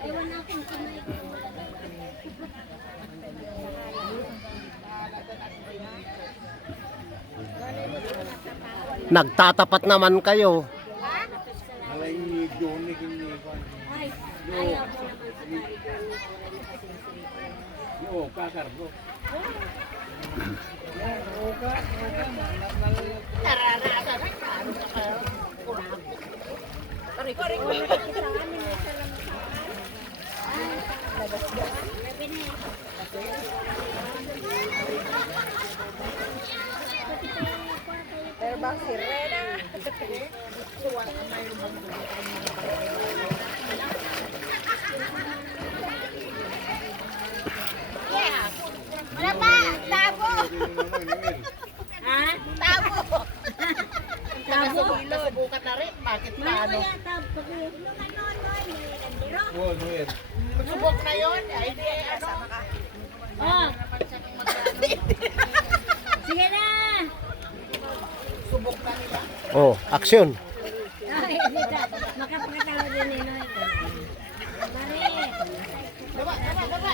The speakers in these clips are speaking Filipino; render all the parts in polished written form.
Ewan na kung kamay ko. Nagtatapat naman kayo. Ay, ayaw ko naman sa tayo. Pero bang sirena? Wala pa! Tabo! Ha? Tabo! Tabo? Nasubukan na rin. Bakit Ano paano? kaya tabo? Subok na yun. Ay, di ano. Oh! Sige na! Subok na nila. Oh, action. Ay, dito. Makapagkatawa din ni Noy. Mari! Baba, baba, baba.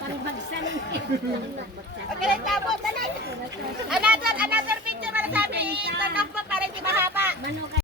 Pangbagsan. Okay, tabo. Dali. Another picture para sabi. Itanong pa para hindi mahaba. Manok